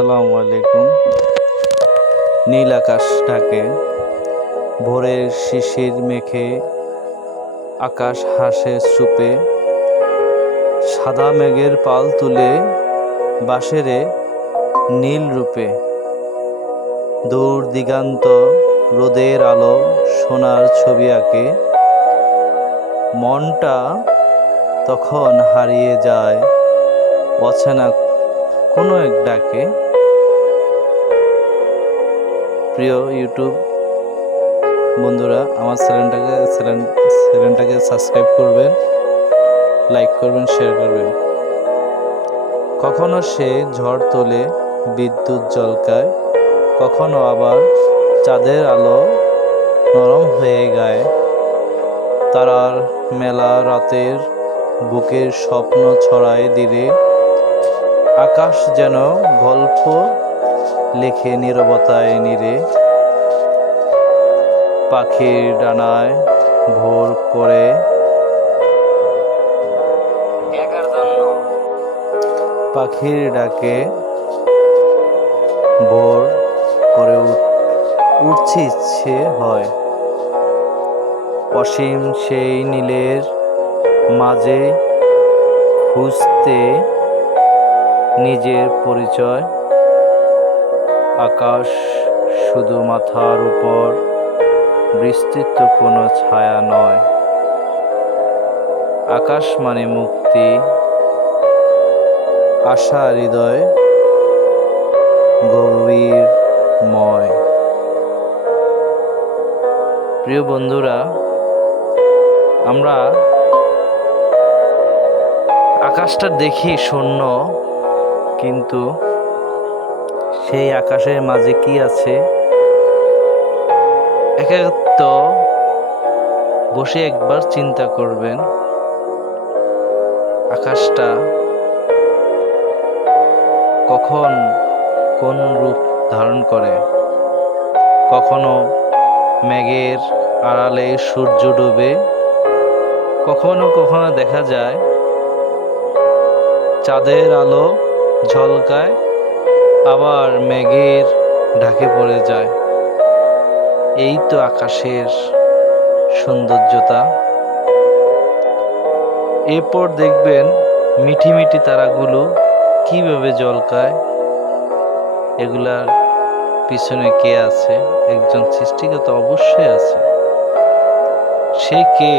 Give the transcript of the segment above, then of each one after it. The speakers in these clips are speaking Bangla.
আসসালামু আলাইকুম। নীল আকাশ ঢাকে, ভোরের শিশির মেখে আকাশ হাসে চুপে, সাদা মেঘের পাল তুলে বাঁশেরে নীল রূপে। দূর দিগান্ত রোদের আলো সোনার ছবি আঁকে, মনটা তখন হারিয়ে যায় অচেনা কোনো এক ডাকে। প্রিয় ইউটিউব বন্ধুরা, আমার চ্যানেলটাকে সাবস্ক্রাইব করবেন, লাইক করবেন, শেয়ার করবেন। কখনো সে ঝড় তোলে, বিদ্যুৎ ঝলকায়, কখনো আবার চাঁদের আলো নরম হয়ে গায়। তারার মেলা রাতের বুকের স্বপ্ন ছড়ায় দিলে, আকাশ যেন গল্প লেখে নীরবতায় নীরে। পাখির ডানায় ভোর করে পাখির ডাকে ভোর করে উঠছে ইচ্ছে হয়। অসীম সেই নীলের মাঝে খুঁজতে নিজের পরিচয়। আকাশ শুধু মাথার উপর, বিস্তৃত কোনো ছায়া নয়। আকাশ মানে মুক্তি, আশা হৃদয় গভীরময়। প্রিয় বন্ধুরা, আমরা আকাশটা দেখি শূন্য, কিন্তু সেই আকাশের মাঝে কি আছে একাত্ম বসে একবার চিন্তা করবেন। আকাশটা কখন কোন রূপ ধারণ করে। কখনো মেঘের আড়ালে সূর্য ডুবে, কখনো কখনো দেখা যায় চাঁদের আলো ঝলকায়, আবার মেঘের ঢাকে পড়ে যায়। এই তো আকাশের সৌন্দর্যতা। এরপর দেখবেন মিঠি মিঠি তারাগুলো কিভাবে ঝলকায়। এগুলার পিছনে কে আছে? একজন সৃষ্টিকর্তা অবশ্যই আছে। সে কে?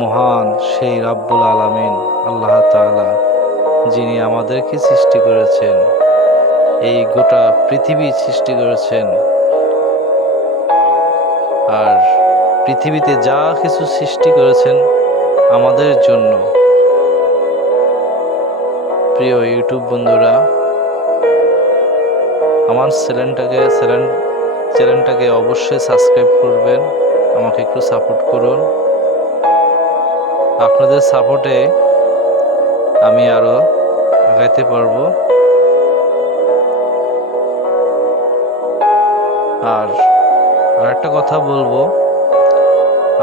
মহান সেই রাব্বুল আলামিন আল্লাহ তাআলা, যিনি আমাদেরকে সৃষ্টি করেছেন, এই গোটা পৃথিবী সৃষ্টি করেছেন। আর পৃথিবীতে যা কিছু সৃষ্টি করেছেন আমাদের জন্য। প্রিয় ইউটিউব বন্ধুরা, আমার চ্যানেলটাকে অবশ্যই সাবস্ক্রাইব করবেন, আমাকে একটু সাপোর্ট করুন। আপনাদের সাপোর্টে আমি আরো আগাইতে পারবো। আর আরেকটা কথা বলবো,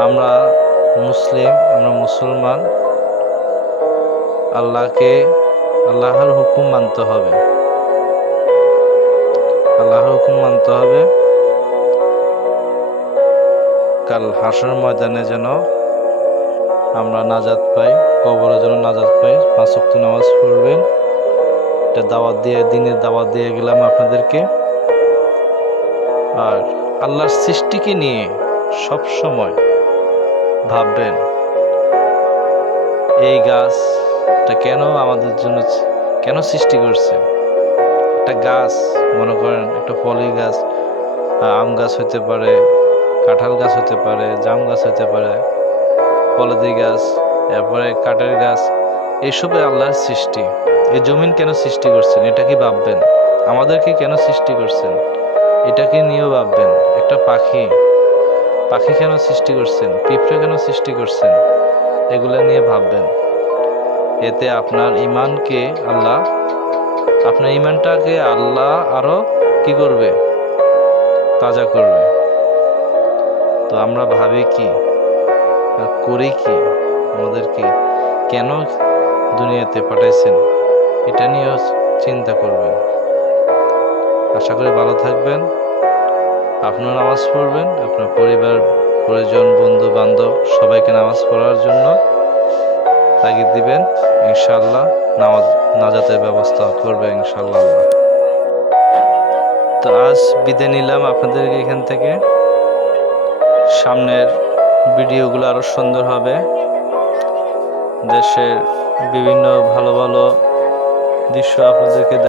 আমরা মুসলমান, আল্লাহর হুকুম মানতে হবে। কাল হাসর ময়দানে যেন আমরা নাজাত পাই, কবরে যেন নাজাত পাই। 5 ওয়াক্ত নামাজ পড়বেন, এটা দিনের দাওয়াত দিয়ে গেলাম আপনাদেরকে। আর আল্লাহর সৃষ্টিকে নিয়ে সব সময় ভাববেন, এই গাছটা কেন আমাদের জন্য কেন সৃষ্টি করছে। একটা গাছ, মনে করেন একটা ফলের গাছ, আম গাছ হতে পারে, কাঁঠাল গাছ হতে পারে, জাম গাছ হতে পারে, ফলেদি গাছ, এরপরে কাঠের গাছ, এইসবে আল্লাহর সৃষ্টি। এই জমিন কেন সৃষ্টি করছেন এটা কি ভাববেন? আমাদেরকে কেন সৃষ্টি করছেন এটাকে নিয়েও ভাববেন। একটা পাখি কেন সৃষ্টি করছেন, পিঁপড়া কেন সৃষ্টি করছেন, এগুলো নিয়ে ভাববেন। এতে আপনার ইমানটাকে আল্লাহ আরো কি করবে? তাজা করবে। তো আমরা ভাবি কি আর করি কি? আমাদেরকে কেন দুনিয়াতে পাঠাইছেন এটা নিয়ে চিন্তা করবেন। আশা করি ভালো থাকবেন। আপনিও নামাজ পড়বেন, আপনার পরিবার পরিজন বন্ধু বান্ধব সবাইকে নামাজ পড়ার জন্য তাগিদ দিবেন। ইনশাআল্লাহ নাজাতের ব্যবস্থা করবে ইনশাআল্লাহ আল্লাহ। তো আজ বিদায় নিলাম আপনাদেরকে এখান থেকে। সামনের ভিডিওগুলো আরো সুন্দর হবে। দেশের বিভিন্ন ভালো ভালো দৃশ্য আপনাদেরকে